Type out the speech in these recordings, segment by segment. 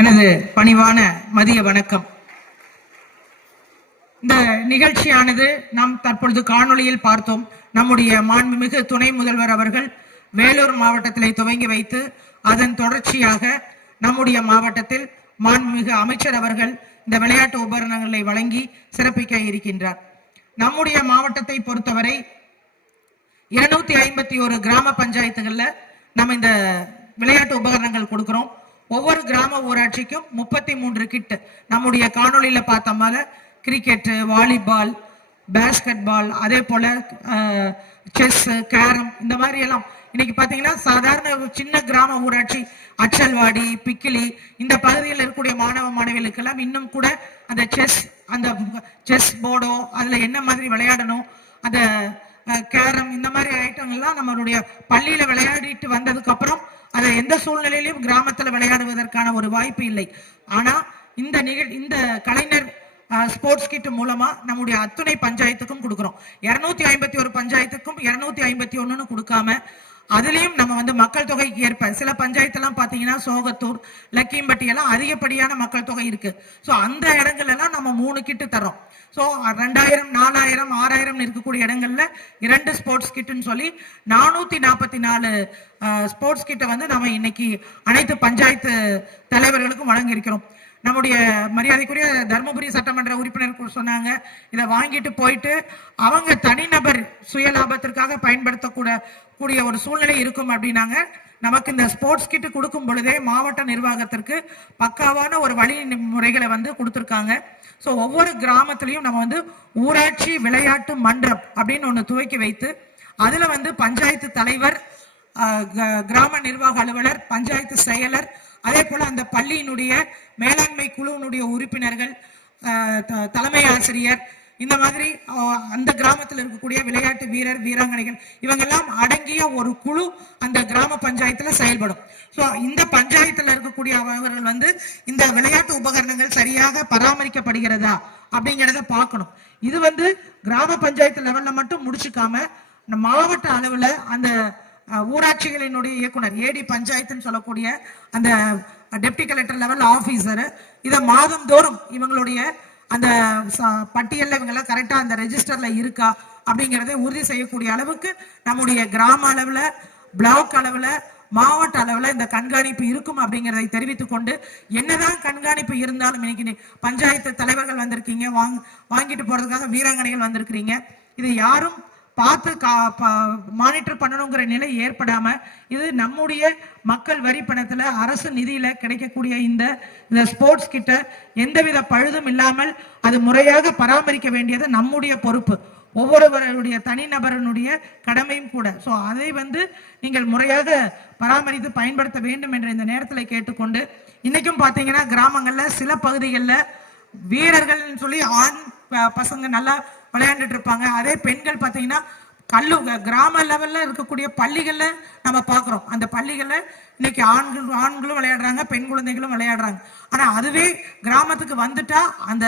எனது பணிவான மதிய வணக்கம். இந்த நிகழ்ச்சியானது நாம் தற்பொழுது காணொளியில் பார்த்தோம். நம்முடைய மாண்புமிகு துணை முதல்வர் அவர்கள் வேலூர் மாவட்டத்திலே துவங்கி வைத்து அதன் தொடர்ச்சியாக நம்முடைய மாவட்டத்தில் மாண்புமிகு அமைச்சர் அவர்கள் இந்த விளையாட்டு உபகரணங்களை வழங்கி சிறப்பிக்க இருக்கின்றார். நம்முடைய மாவட்டத்தை பொறுத்தவரை இருநூத்தி ஐம்பத்தி ஒரு கிராம பஞ்சாயத்துகள்ல நம்ம இந்த விளையாட்டு உபகரணங்கள் கொடுக்கிறோம். ஒவ்வொரு கிராம ஊராட்சிக்கும் முப்பத்தி மூன்று கிட் நம்முடைய காணொலியில் பார்த்த மாதிரி கிரிக்கெட் வாலிபால் பேஸ்கெட் பால் அதே போல செஸ் கேரம் இந்த மாதிரி எல்லாம். இன்னைக்கு பாத்தீங்கன்னா சாதாரண ஒரு சின்ன கிராம ஊராட்சி அச்சல்வாடி பிக்கிலி இந்த பகுதியில் இருக்கக்கூடிய மாணவ மாணவிகளுக்கெல்லாம் இன்னும் கூட அந்த செஸ் அந்த செஸ் போர்டோ அதுல என்ன மாதிரி விளையாடணும் அந்த கேரம் இந்த மாதிரி ஐட்டங்கள்லாம் நம்மளுடைய பள்ளியில விளையாடிட்டு வந்ததுக்கு அப்புறம் அதை எந்த சூழ்நிலையிலும் கிராமத்துல விளையாடுவதற்கான ஒரு வாய்ப்பு இல்லை. ஆனா இந்த நிகழ் இந்த கலைஞர் ஸ்போர்ட்ஸ் கிட் மூலமா நம்முடைய அத்துணை பஞ்சாயத்துக்கும் கொடுக்குறோம். இருநூத்தி ஐம்பத்தி ஒரு பஞ்சாயத்துக்கும் இருநூத்தி ஐம்பத்தி ஒண்ணுன்னு கொடுக்காம அதுலயும் நம்ம வந்து மக்கள் தொகைக்கு ஏற்ப சில பஞ்சாயத்தெல்லாம் பார்த்தீங்கன்னா சோகத்தூர் லக்கீம்பட்டி எல்லாம் அதிகப்படியான மக்கள் தொகை இருக்கு. ஸோ அந்த இடங்கள்லாம் நம்ம மூணு கிட்டு தரோம் ஸோ ரெண்டாயிரம் நாலாயிரம் ஆறாயிரம் இருக்கக்கூடிய இடங்கள்ல இரண்டு ஸ்போர்ட்ஸ் கிட்டுன்னு சொல்லி நானூற்றி நாற்பத்தி நாலு ஸ்போர்ட்ஸ் கிட்ட வந்து நம்ம இன்னைக்கு அனைத்து பஞ்சாயத்து தலைவர்களுக்கும் வழங்கியிருக்கிறோம். நம்முடைய மரியாதைக்குரிய தருமபுரி சட்டமன்ற உறுப்பினர் சொன்னாங்க இதை வாங்கிட்டு போயிட்டு அவங்க தனிநபர் சுய லாபத்திற்காக பயன்படுத்தக்கூட கூடிய ஒரு சூழ்நிலை இருக்கும் அப்படின்னாங்க. நமக்கு இந்த ஸ்போர்ட்ஸ் கிட் கொடுக்கும் பொழுதே மாவட்ட நிர்வாகத்திற்கு பக்காவான ஒரு வழி முறைகளை வந்து கொடுத்துருக்காங்க. ஸோ ஒவ்வொரு கிராமத்திலையும் நம்ம வந்து ஊராட்சி விளையாட்டு மன்றம் அப்படின்னு ஒன்று துவக்கி வைத்து அதில் வந்து பஞ்சாயத்து தலைவர் க- கிராம நிர்வாக அலுவலர் பஞ்சாயத்து செயலர் அதே போல் அந்த பள்ளியினுடைய மேலாண்மை குழுவினுடைய உறுப்பினர்கள் த- தலைமை ஆசிரியர் இந்த மாதிரி அந்த கிராமத்தில் இருக்கக்கூடிய விளையாட்டு வீரர் வீராங்கனைகள் இவங்கெல்லாம் அடங்கிய ஒரு குழு அந்த கிராம பஞ்சாயத்துல செயல்படும். ஸோ இந்த பஞ்சாயத்துல இருக்கக்கூடிய அவர்கள் வந்து இந்த விளையாட்டு உபகரணங்கள் சரியாக பராமரிக்கப்படுகிறதா அப்படிங்கிறத பார்க்கணும். இது வந்து கிராம பஞ்சாயத்து லெவல்ல மட்டும் முடிச்சுக்காம மாவட்ட அளவுல அந்த ஊராட்சிகளினுடைய இயக்குனர் ஏடி பஞ்சாயத்துன்னு சொல்லக்கூடிய அந்த டெப்டி கலெக்டர் லெவல் ஆஃபீஸர் இதை மாதந்தோறும் இவங்களுடைய அந்த பட்டியலில் இவங்கெல்லாம் கரெக்டாக அந்த ரெஜிஸ்டரில் இருக்கா அப்படிங்கிறத உறுதி செய்யக்கூடிய அளவுக்கு நம்முடைய கிராம அளவில் பிளாக் அளவில் மாவட்ட அளவில் இந்த கண்காணிப்பு இருக்கும் அப்படிங்கிறதை தெரிவித்துக் கொண்டு என்னதான் கண்காணிப்பு இருந்தாலும் இன்னைக்கு பஞ்சாயத்து தலைவர்கள் வந்திருக்கீங்க வாங் வாங்கிட்டு போறதுக்காக வீராங்கனைகள் வந்திருக்கிறீங்க. இது யாரும் பார்த்து மானிட்டர் பண்ணணுங்கிற நிலை ஏற்படாம இது நம்முடைய மக்கள் வரி பணத்துல அரசு நிதியில கிடைக்கக்கூடிய இந்த இந்த ஸ்போர்ட்ஸ் கிட்ட எந்தவித பழுதும் இல்லாமல் அது முறையாக பராமரிக்க வேண்டியது நம்முடைய பொறுப்பு. ஒவ்வொருவருடைய தனிநபரனுடைய கடமையும் கூட. ஸோ அதை வந்து நீங்கள் முறையாக பராமரித்து பயன்படுத்த வேண்டும் என்ற இந்த நேரத்தில் கேட்டுக்கொண்டு இன்னைக்கும் பார்த்தீங்கன்னா கிராமங்கள்ல சில பகுதிகளில் வீரர்கள்னு சொல்லி ஆண் ப- பசங்க நல்லா விளையாண்டுட்டு இருப்பாங்க அதே பெண்கள் பார்த்தீங்கன்னா கல்லு கிராம லெவலில் இருக்கக்கூடிய பள்ளிகளில் நம்ம பார்க்குறோம். அந்த பள்ளிகளில் இன்னைக்கு ஆண்கள் ஆண்களும் விளையாடுறாங்க பெண் குழந்தைகளும் விளையாடுறாங்க. ஆனால் அதுவே கிராமத்துக்கு வந்துட்டா அந்த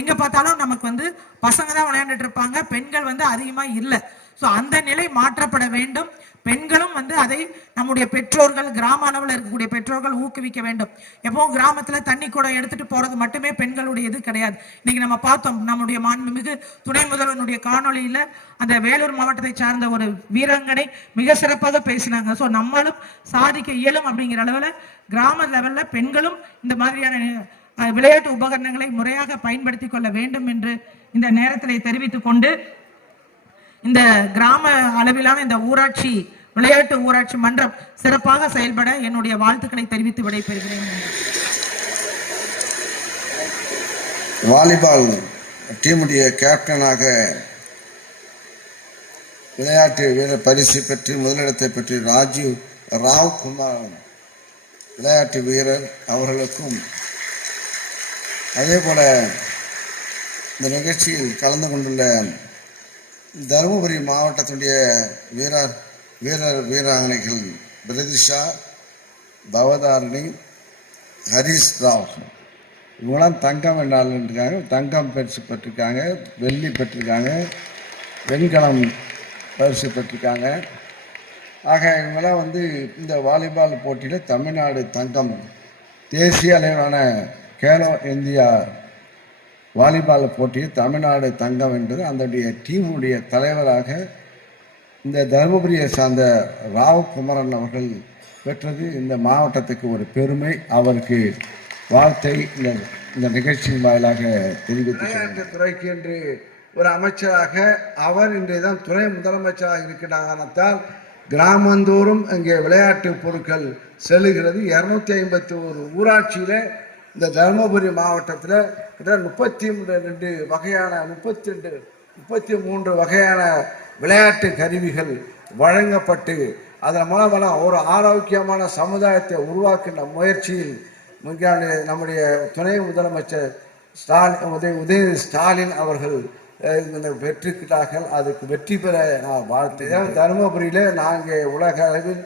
எங்கே பார்த்தாலும் நமக்கு வந்து பசங்க தான் விளையாண்டுட்டு இருப்பாங்க பெண்கள் வந்து அதிகமாக இல்லை. ஸோ அந்த நிலை மாற்றப்பட வேண்டும். பெண்களும் வந்து அதை நம்முடைய பெற்றோர்கள் கிராம அளவில் இருக்கக்கூடிய பெற்றோர்கள் ஊக்குவிக்க வேண்டும். எப்பவும் கிராமத்தில் தண்ணி குடம் எடுத்துட்டு போறது மட்டுமே பெண்களுடைய இது கிடையாது. இன்னைக்கு நம்ம பார்த்தோம் நம்முடைய மாண்புமிகு துணை முதல்வனுடைய காணொளியில அந்த வேலூர் மாவட்டத்தை சார்ந்த ஒரு வீராங்கனை மிக சிறப்பாக பேசினாங்க. ஸோ நம்மளும் சாதிக்க இயலும் அப்படிங்கிற அளவில் கிராம லெவல்ல பெண்களும் இந்த மாதிரியான விளையாட்டு உபகரணங்களை முறையாக பயன்படுத்தி கொள்ள வேண்டும் என்று இந்த நேரத்தில் தெரிவித்துக் கொண்டு இந்த கிராம அளவிலான இந்த ஊராட்சி விளையாட்டு ஊராட்சி மன்றம் சிறப்பாக செயல்பட என்னுடைய வாழ்த்துக்களை தெரிவித்து விடைபெறுகிறேன். வாலிபால் டீமுடைய கேப்டனாக விளையாட்டு வீரர் பரிசு பெற்று முதலிடத்தை பெற்று ராஜீவ் ராவ் குமார் விளையாட்டு வீரர் அவர்களுக்கும் அதே போல இந்த நிகழ்ச்சியில் கலந்து கொண்டுள்ள தருமபுரி மாவட்டத்துடைய வீரர் வீரர் வீராங்கனைகள் பிரதிஷா பவதாரணி ஹரிஷ் ராவ். இவங்களாம் தங்கம் வென்றாளுன்றாங்க தங்கம் பரிசு பெற்றிருக்காங்க. வெள்ளி பெற்றிருக்காங்க. வெண்கலம் பரிசு பெற்றிருக்காங்க. ஆக இவங்கெல்லாம் வந்து இந்த வாலிபால் போட்டியில் தமிழ்நாடு தங்கம் தேசிய அளவிலான கேலோ இந்தியா வாலிபால் போட்டியில் தமிழ்நாடு தங்கம் வென்றது. அதனுடைய டீமுடைய தலைவராக இந்த தருமபுரியை சார்ந்த ராவ் குமரன் அவர்கள் பெற்றது. இந்த மாவட்டத்துக்கு ஒரு பெருமை. அவருக்கு வாழ்த்தை இந்த இந்த நிகழ்ச்சியின் வாயிலாக தெரிவித்து துறைக்கு என்று ஒரு அமைச்சராக அவர் இன்றைய தான் துணை முதலமைச்சராக இருக்கிற காரணத்தால் கிராமந்தோறும் இங்கே விளையாட்டு பொருட்கள் செல்லுகிறது. இரநூத்தி ஐம்பத்தி ஒரு ஊராட்சியில் இந்த தருமபுரி மாவட்டத்தில் கிட்ட முப்பத்தி ரெண்டு வகையான முப்பத்தி ரெண்டு முப்பத்தி மூன்று வகையான விளையாட்டு கருவிகள் வழங்கப்பட்டு அதன் மூலமாக ஒரு ஆரோக்கியமான சமுதாயத்தை உருவாக்கின்ற முயற்சியில் முக்கிய நம்முடைய துணை முதலமைச்சர் ஸ்டாலின் உதய உதயநிதி ஸ்டாலின் அவர்கள் இந்த பெற்றிருக்கிறார்கள் அதுக்கு வெற்றி பெற நான் வாழ்த்துகிறேன். தருமபுரியில் நாங்கள் உலக அளவில்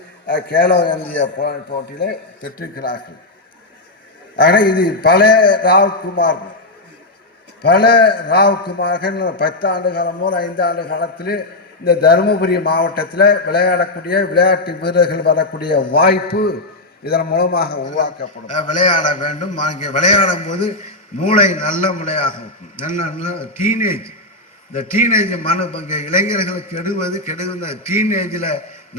கேலோ இந்திய போட்டியில் பெற்றிருக்கிறார்கள். ஆனால் இது பல ராவ்குமார் பல ராவ்குமார்கள் பத்தாண்டு காலமோ ஐந்தாண்டு காலத்தில் இந்த தருமபுரி மாவட்டத்தில் விளையாடக்கூடிய விளையாட்டு வீரர்கள் வரக்கூடிய வாய்ப்பு இதன் மூலமாக உருவாக்கப்படும். விளையாட வேண்டும். அங்கே விளையாடும் போது மூளை நல்ல மூளையாக இருக்கும். நல்ல டீனேஜ் இந்த டீனேஜ் மன இங்கே இளைஞர்களுக்கு கெடுவது கெடுவது இந்த டீனேஜில்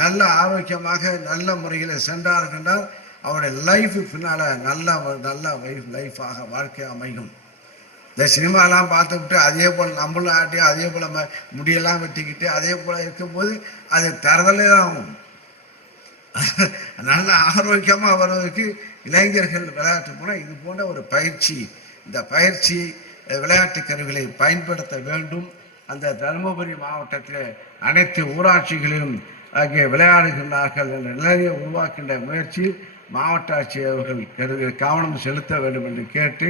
நல்ல ஆரோக்கியமாக நல்ல முறையில் சென்றார்கள் என்றால் அவருடைய லைஃப் பின்னால் நல்ல நல்ல லைஃப் லைஃபாக வாழ்க்கை அமையும். இந்த சினிமாலாம் பார்த்துக்கிட்டு அதே போல் நம்மளும் ஆட்டி அதே போல் நம்ம முடியெல்லாம் வெட்டிக்கிட்டு அதே போல் இருக்கும்போது அது தரதலே ஆகும். நல்ல ஆரோக்கியமாக வர்றதுக்கு இளைஞர்கள் விளையாட்டு போனால் இது போன்ற ஒரு பயிற்சி இந்த பயிற்சி விளையாட்டு கருவிகளை பயன்படுத்த வேண்டும். அந்த தருமபுரி மாவட்டத்தில் அனைத்து ஊராட்சிகளிலும் அங்கே விளையாடுகின்றார்கள் என்ற நிலையை உருவாக்கின்ற முயற்சியில் மாவட்ட ஆட்சியர்கள் அவர்கள் கவனம் செலுத்த வேண்டும் என்று கேட்டு